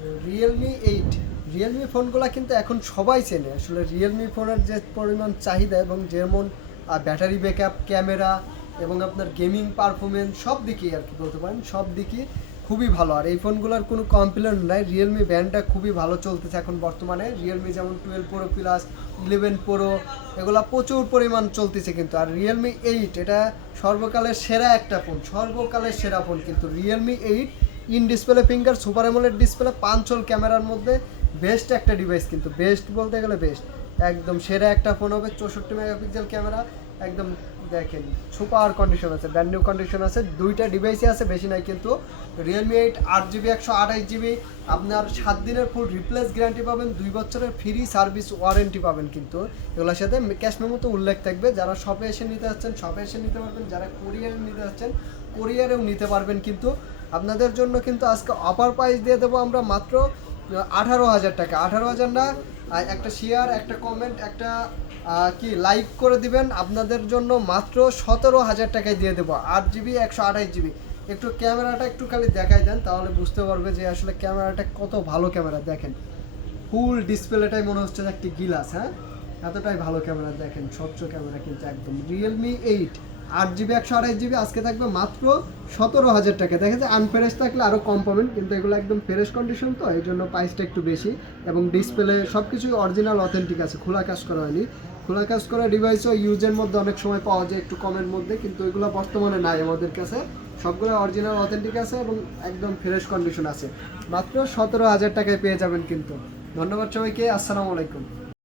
Realme 8 Realme ফোনগুলো কিন্তু এখন সবাই চেনে। আসলে রিয়েলমি ফোনের যে পরিমাণ চাহিদা এবং যেমন ব্যাটারি ব্যাকআপ, ক্যামেরা এবং আপনার গেমিং পারফরমেন্স সব দিকেই আর কি বলতে পারেন, সব দিকই খুবই ভালো। আর এই ফোনগুলোর কোনো কমপ্লেন নাই। রিয়েলমি ব্র্যান্ডটা খুবই ভালো চলতেছে এখন বর্তমানে। রিয়েলমি যেমন 12 প্রো প্লাস, 11 প্রো, এগুলা প্রচুর পরিমাণ চলতেছে কিন্তু। আর রিয়েলমি 8 এটা সর্বকালের সেরা একটা ফোন, সর্বকালের সেরা ফোন কিন্তু Realme 8। In display finger, super AMOLED display, 5 ক্যামেরার মধ্যে বেস্ট একটা ডিভাইস কিন্তু, বেস্ট বলতে গেলে বেস্ট, একদম সেরা একটা ফোন হবে। 64 মেগাপিক্সেল ক্যামেরা, একদম দেখেন সুপার কন্ডিশন আছে, ব্র্যান্ড নিউ কন্ডিশন আছে। দুইটা ডিভাইসই আছে, বেশি নাই কিন্তু। রিয়েলমি 8 8 জিবি 128 জিবি, আপনার 7 দিনের ফুল রিপ্লেস গ্যারান্টি পাবেন, 2 বছরের ফ্রি সার্ভিস ওয়ারেন্টি পাবেন কিন্তু। এগুলোর সাথে ক্যাশ মেমোতে উল্লেখ থাকবে। যারা শপে এসে নিতে যাচ্ছেন শপে এসে নিতে পারবেন, যারা কুরিয়ারে নিতে যাচ্ছেন কুরিয়ারেও নিতে পারবেন কিন্তু। আপনাদের জন্য কিন্তু আজকে অফার প্রাইস দিয়ে দেবো আমরা মাত্র 18,000 টাকা। 18,000 না, একটা শেয়ার, একটা কমেন্ট, একটা কি লাইক করে দিবেন, আপনাদের জন্য মাত্র 17,000 টাকায় দিয়ে দেবো। 8 জিবি 128 জিবি। একটু ক্যামেরাটা একটু খালি দেখাই দেন, তাহলে বুঝতে পারবে যে আসলে ক্যামেরাটা কত ভালো ক্যামেরা। দেখেন ফুল ডিসপ্লেটাই মনে হচ্ছে যে একটি গিলাস, হ্যাঁ, এতটাই ভালো ক্যামেরা। দেখেন স্বচ্ছ ক্যামেরা কিন্তু একদম। রিয়েলমি 8 8 জিবি 128 জিবি আজকে থাকবে মাত্র 17,000 টাকা। দেখা যায় আনফ্রেশ থাকলে আরও কম পাবেন, কিন্তু এগুলো একদম ফ্রেশ কন্ডিশন, তো এই জন্য প্রাইসটা একটু বেশি। এবং ডিসপ্লে সব কিছুই অরিজিনাল অথেন্টিক আছে, খোলা কাজ করা হয়নি। খোলা কাজ করা ডিভাইসও ইউজের মধ্যে অনেক সময় পাওয়া যায় একটু কমের মধ্যে, কিন্তু এগুলো বর্তমানে নাই আমাদের কাছে। সবগুলো অরিজিনাল অথেন্টিক আছে এবং একদম ফ্রেশ কন্ডিশন আছে। মাত্র 17,000 টাকায় পেয়ে যাবেন কিন্তু। ধন্যবাদ সবাইকে, আসসালামু আলাইকুম।